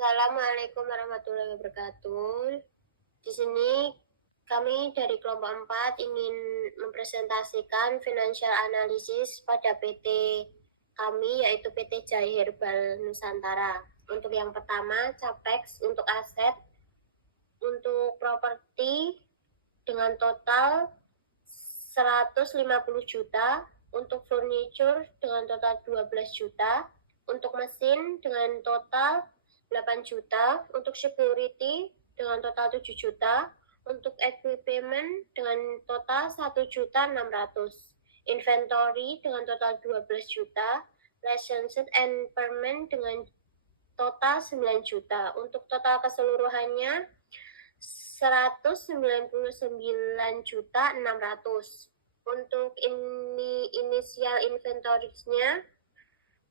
Assalamualaikum warahmatullahi wabarakatuh. Di sini kami dari kelompok 4 ingin mempresentasikan financial analysis pada PT kami, yaitu PT Jaya Herbal Nusantara. Untuk yang pertama, capex untuk aset, untuk properti dengan total 150 juta, untuk furniture dengan total 12 juta, untuk mesin dengan total 8 juta, untuk security dengan total 7 juta, untuk equipment dengan total 1.600.000, inventory dengan total 12 juta, license and permit dengan total 9 juta. Untuk total keseluruhannya 199.600.000. Untuk inisial inventory-nya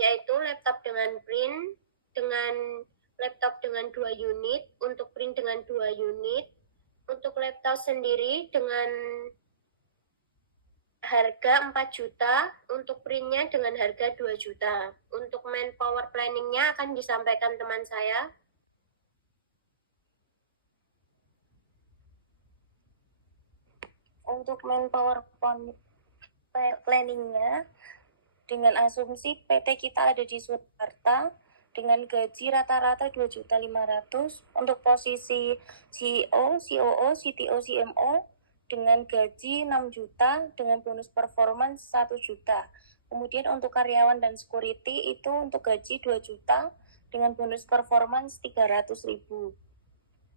yaitu laptop dengan print, dengan laptop dengan 2 unit, untuk print dengan 2 unit, untuk laptop sendiri dengan harga 4 juta, untuk printnya dengan harga 2 juta. Untuk manpower planning-nya akan disampaikan teman saya. Untuk manpower planning-nya, dengan asumsi PT kita ada di Surakarta dengan gaji rata-rata 2.500.000, untuk posisi CEO, COO, CTO, CMO dengan gaji 6 juta dengan bonus performance 1 juta. Kemudian untuk karyawan dan security itu untuk gaji 2 juta dengan bonus performance 300.000.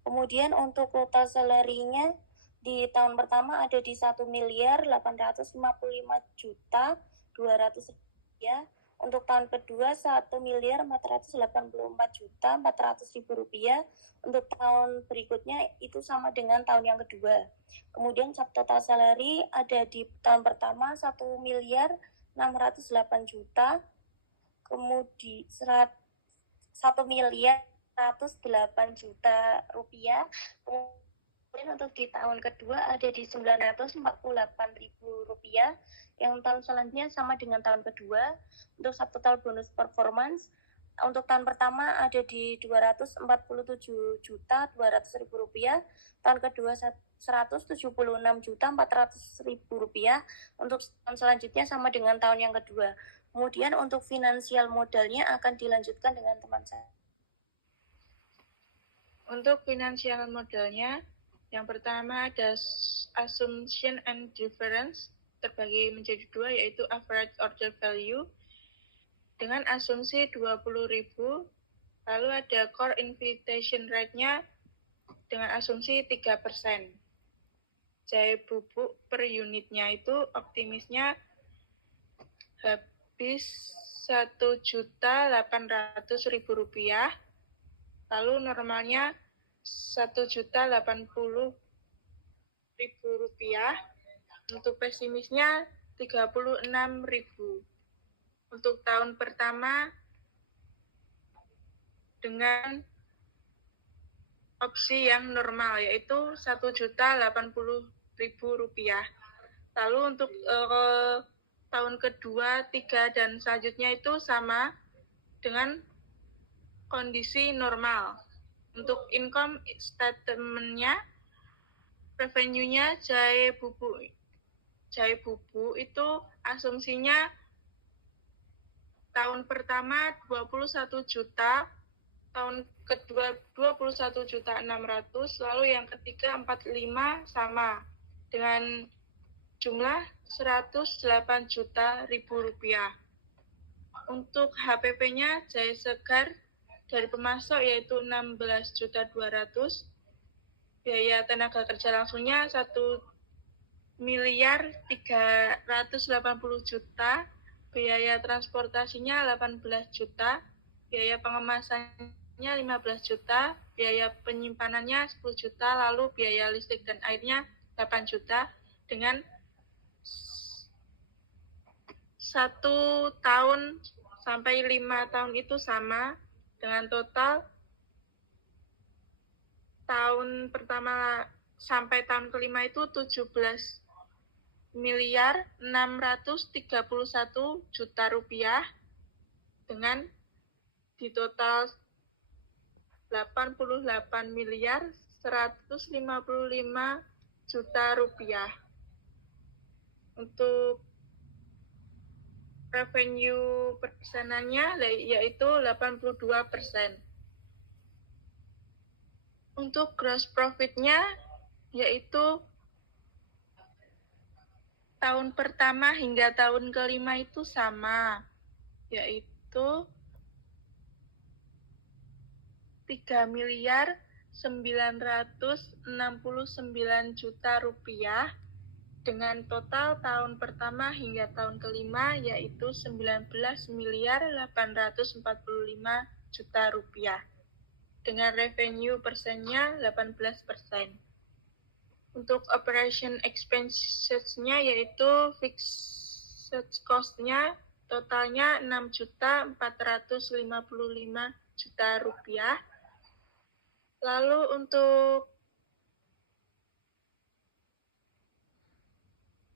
Kemudian untuk total salary-nya di tahun pertama ada di 1.855.200.000 rupiah. Untuk tahun kedua 1.484.400.000 rupiah. Untuk tahun berikutnya itu sama dengan tahun yang kedua. Kemudian total salary ada di tahun pertama 1.608.000.000, kemudian 1.108.000.000 rupiah. Kemudian untuk di tahun kedua ada di 948.000 rupiah. Yang tahun selanjutnya sama dengan tahun kedua. Untuk total bonus performance untuk tahun pertama ada di 247.200.000 rupiah. Tahun kedua 176.400.000 rupiah. Untuk tahun selanjutnya sama dengan tahun yang kedua. Kemudian untuk finansial modalnya akan dilanjutkan dengan teman saya. Untuk financial modalnya, yang pertama ada assumption and difference, terbagi menjadi dua, yaitu average order value dengan asumsi 20.000, lalu ada core invitation rate-nya dengan asumsi 3%. Jahe bubuk per unitnya itu optimisnya habis 1.800.000 rupiah, lalu normalnya 1.080.000 rupiah. Untuk pesimisnya 36.000. Untuk tahun pertama dengan opsi yang normal yaitu 1.080.000 rupiah. Lalu untuk tahun kedua, 3 dan selanjutnya itu sama dengan kondisi normal. Untuk income statement-nya, revenue-nya jahe bubuk itu asumsinya tahun pertama 21 juta, tahun kedua 21.600.000, lalu yang ketiga 45 sama dengan jumlah 108 juta rupiah. Untuk HPP-nya jahe segar dari pemasok yaitu 16.200.000, biaya tenaga kerja langsungnya 1.380.000.000, biaya transportasinya 18 juta, biaya pengemasannya 15 juta, biaya penyimpanannya 10 juta, lalu biaya listrik dan airnya 8 juta dengan 1 tahun sampai 5 tahun itu sama dengan total tahun pertama sampai tahun kelima itu 17.631.000.000 rupiah dengan di total 88 miliar 155 juta rupiah. Untuk revenue persenannya yaitu 82%. Untuk gross profit-nya yaitu tahun pertama hingga tahun kelima itu sama, yaitu 3 miliar 969 juta rupiah dengan total tahun pertama hingga tahun kelima yaitu 19 miliar 845 juta rupiah dengan revenue persennya 18%. Untuk operation expenses-nya yaitu fixed cost-nya totalnya 6.455 juta rupiah. Lalu untuk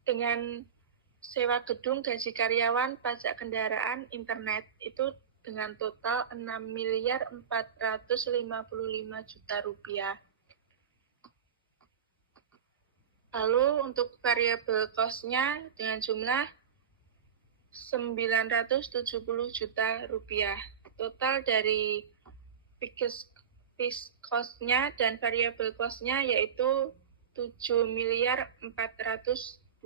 dengan sewa gedung, gaji karyawan, pajak kendaraan, internet itu dengan total 6 miliar 455 juta rupiah. Lalu untuk variable cost-nya dengan jumlah 970 juta rupiah. Total dari fixed cost-nya dan variable cost-nya yaitu 7 miliar 425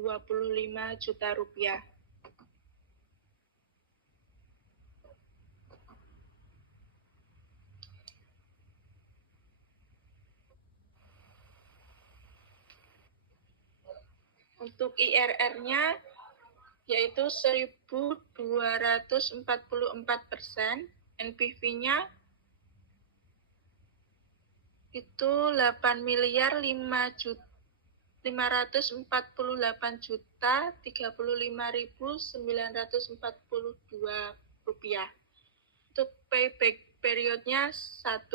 juta rupiah. Untuk IRR-nya yaitu 1.244%, NPV-nya itu 8 miliar 548 juta 35.942 rupiah. Untuk payback periodnya 1,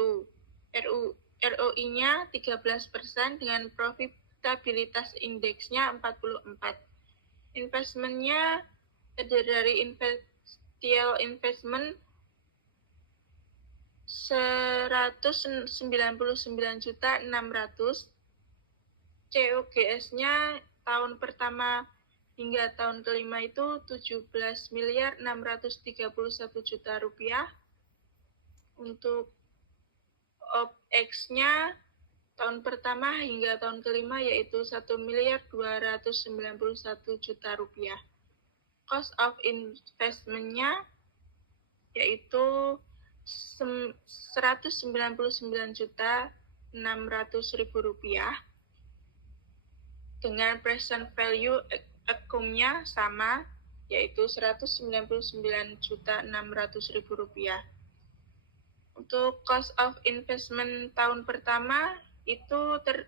ROI-nya 13% dengan profitabilitas indeksnya 44. Investmentnya dari investment 199.600, COGS-nya tahun pertama hingga tahun kelima itu 17 miliar 631 juta rupiah. Untuk OPEX-nya tahun pertama hingga tahun kelima yaitu 1 miliar 291 juta rupiah. Cost of investment-nya yaitu 199 juta 600 ribu rupiah. Dengan present value account-nya sama yaitu 199 juta 600 ribu rupiah. Untuk cost of investment tahun pertama itu 18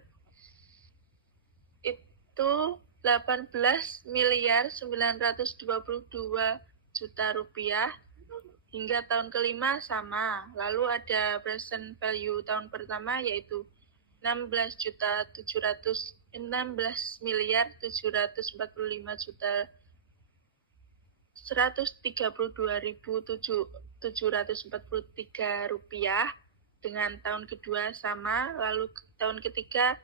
miliar 922 juta rupiah hingga tahun kelima sama. Lalu ada present value tahun pertama yaitu 16 miliar 745 juta 132.743 rupiah dengan tahun kedua sama, lalu tahun ketiga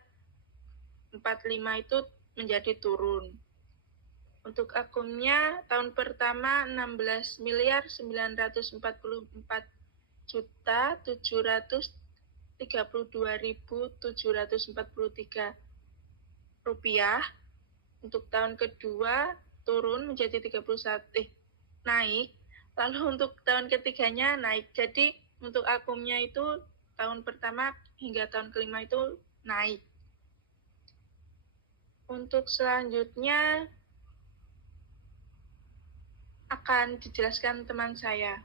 45 itu menjadi turun. Untuk akunnya tahun pertama 16 miliar 944 juta 732.743 rupiah. Untuk tahun kedua turun menjadi 31 naik. Lalu untuk tahun ketiganya naik. Jadi untuk akunnya itu tahun pertama hingga tahun kelima itu naik. Untuk selanjutnya akan dijelaskan teman saya.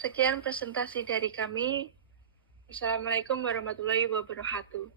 Sekian presentasi dari kami. Assalamualaikum warahmatullahi wabarakatuh.